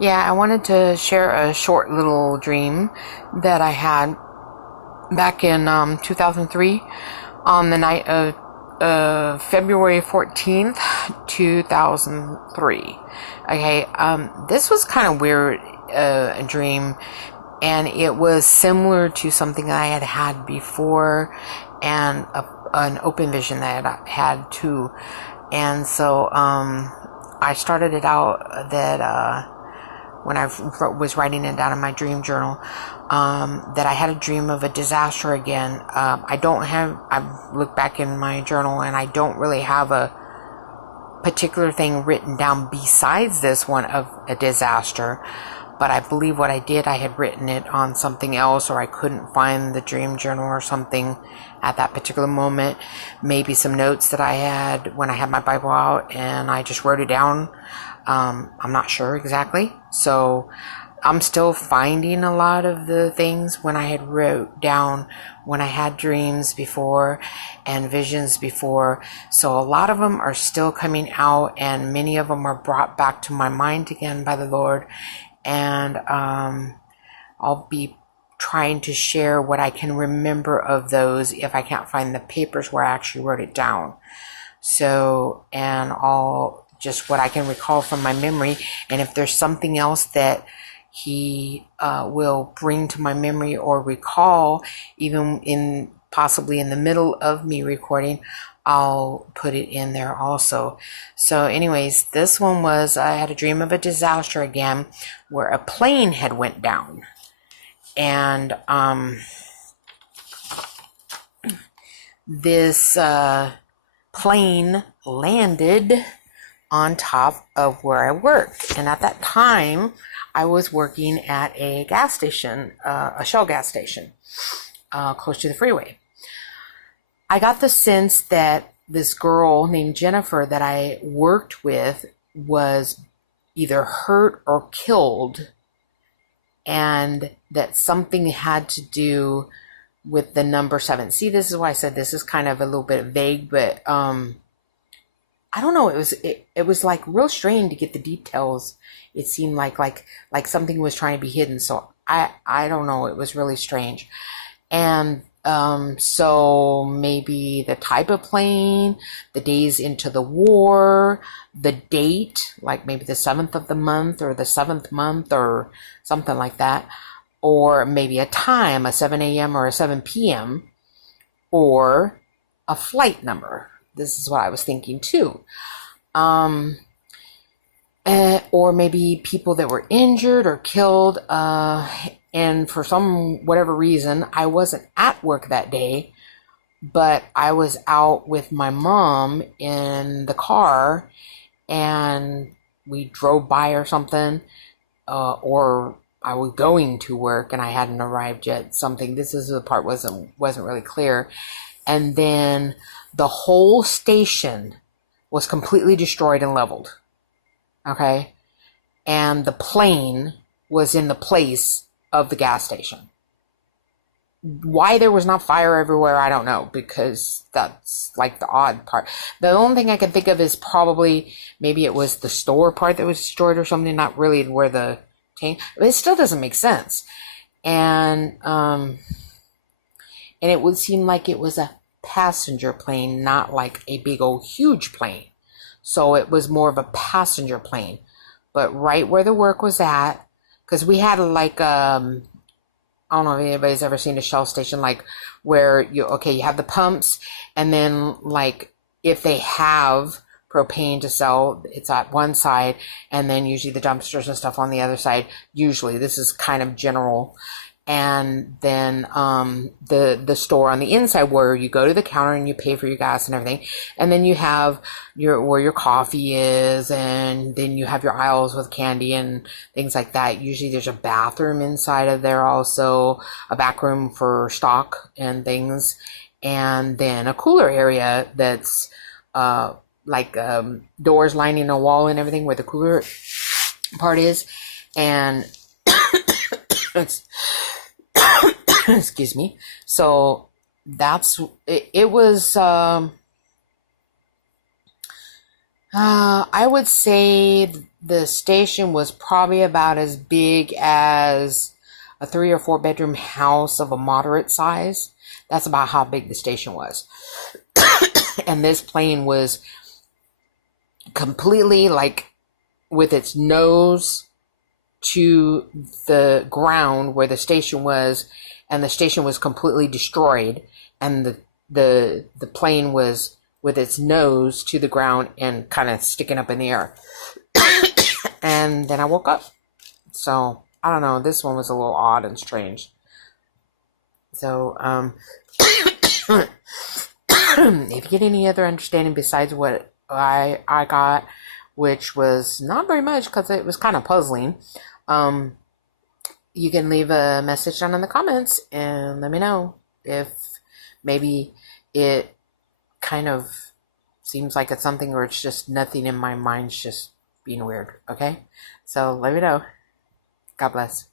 Yeah, I wanted to share a short little dream that I had back in 2003 on the night of February 14th, 2003. Okay, this was kind of weird, a dream, and it was similar to something I had had before, and an open vision that I had too. And so I started it out that when I was writing it down in my dream journal, that I had a dream of a disaster again. I've looked back in my journal and I don't really have a particular thing written down besides this one of a disaster. But I believe what I did, I had written it on something else, or I couldn't find the dream journal or something at that particular moment. Maybe some notes that I had when I had my Bible out and I just wrote it down. I'm not sure exactly. So I'm still finding a lot of the things when I had wrote down when I had dreams before and visions before. So a lot of them are still coming out, and many of them are brought back to my mind again by the Lord. And I'll be trying to share what I can remember of those if I can't find the papers where I actually wrote it down. So, and all just what I can recall from my memory. And if there's something else that he will bring to my memory or recall, even possibly in the middle of me recording, I'll put it in there also. So anyways, this one was, I had a dream of a disaster again where a plane had went down. And this plane landed on top of where I worked. And at that time, I was working at a gas station, a Shell gas station, close to the freeway. I got the sense that this girl named Jennifer that I worked with was either hurt or killed, and that something had to do with the number 7. See, this is why I said this is kind of a little bit vague, but I don't know. It was like real strange to get the details. It seemed like something was trying to be hidden. So I don't know. It was really strange. And so maybe the type of plane, the days into the war, the date, like maybe the 7th of the month or the 7th month or something like that, or maybe a time, a 7 a.m. or a 7 p.m. or a flight number. This is what I was thinking too. Or maybe people that were injured or killed, and for whatever reason, I wasn't at work that day, but I was out with my mom in the car, and we drove by or something, or I was going to work and I hadn't arrived yet. Something. This is the part wasn't really clear, and then the whole station was completely destroyed and leveled. Okay, and the plane was in the place of the gas station. Why there was not fire everywhere, I don't know, because that's like the odd part. The only thing I can think of is probably maybe it was the store part that was destroyed or something, not really where the tank. It still doesn't make sense. And it would seem like it was a passenger plane, not like a big old huge plane. So it was more of a passenger plane. But right where the work was at, because we had like I don't know if anybody's ever seen a Shell station, like where you have the pumps, and then like if they have propane to sell, it's at one side, and then usually the dumpsters and stuff on the other side. Usually, this is kind of general. And then the store on the inside where you go to the counter and you pay for your gas and everything. And then you have where your coffee is, and then you have your aisles with candy and things like that. Usually there's a bathroom inside of there also, a back room for stock and things. And then a cooler area that's doors lining a wall and everything where the cooler part is. And excuse me. So that's it was I would say the station was probably about as big as a 3 or 4 bedroom house of a moderate size. That's about how big the station was. And this plane was completely like with its nose to the ground where the station was, and the station was completely destroyed, and the plane was with its nose to the ground and kind of sticking up in the air. And then I woke up. So I don't know, this one was a little odd and strange. So if you get any other understanding besides what I got, which was not very much because it was kind of puzzling, you can leave a message down in the comments and let me know if maybe it kind of seems like it's something, or it's just nothing in my mind's just being weird. Okay, so let me know. God bless.